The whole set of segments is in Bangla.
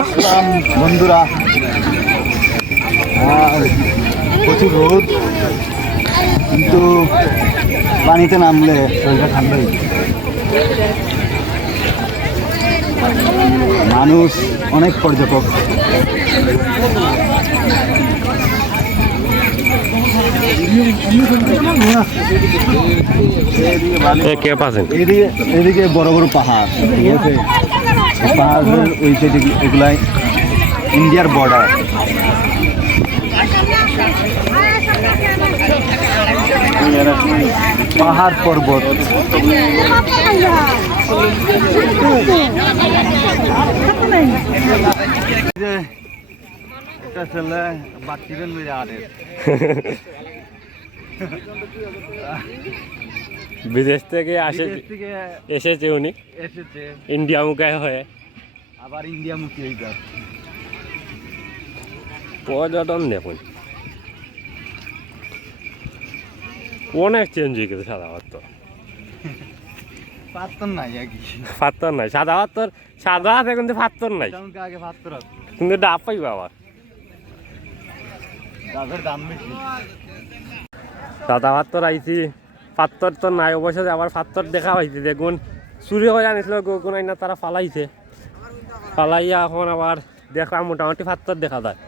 আসলাম বন্ধুরা। প্রচুর রোদ, কিন্তু পানিতে নামলে শরীরটা ঠান্ডা হয়ে যায়। মানুষ অনেক পর্যটক। এদিকে বড় বড় পাহাড়, ঠিক আছে? পাহাড়ের ওই সাইডে এগুলাই ইন্ডিয়ার বর্ডার। পাহাড় পর্বত, একটা ছেলে বাচ্চিরেন মেরে আরে বিদেশ থেকে এসেছে উনি, এসেছে ইন্ডিয়া মুখে হয়ে আবার ইন্ডিয়া মুখী হয়ে যাচ্ছে। পর্যটন দেখুন অনেক চেঞ্জ হয়ে গেছে। সাদা পাথর পাত্তর নাই পাথর নাই, সাদা পাথর সাদা আছে কিন্তু পাথর নাই। আগে পাত্তর আছে, কিন্তু ডাব পাইবা আবার ডাবের দাম বেশি। সাদা পাথর আইছি, পাথর তো নাই অবশ্যই। আবার পাথর দেখা পাইছি, দেখুন চুরি করে আনিছিল গুণ আইনা তারা ফালাইছে। ফালাইয়া এখন আবার দেখলাম মোটামুটি পাথর দেখা যায়,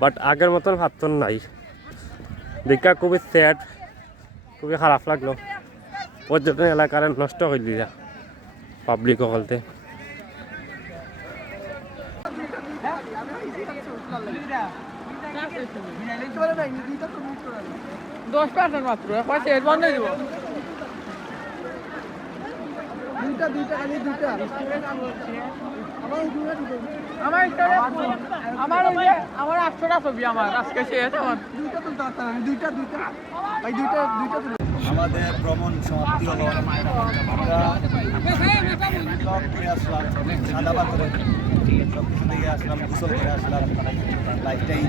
বাট আগের মতন পাথর নাই। দেখা খুবই স্যাড, খুবই খারাপ লাগলো। পর্যটন এলাকার নষ্ট করে দিলা পাবলিক সকলতে। মাত্র বন্ধ দিব। আমার 800টা ছবি আমার আজকে শেষ। আমাদের ভ্রমণ সমাপ্তি হলো। আমরা ঘুরে আসলাম সাদা পাথরে, সব কিছু দেখে আসলাম, গোসল করে আসলাম। লাইফটাই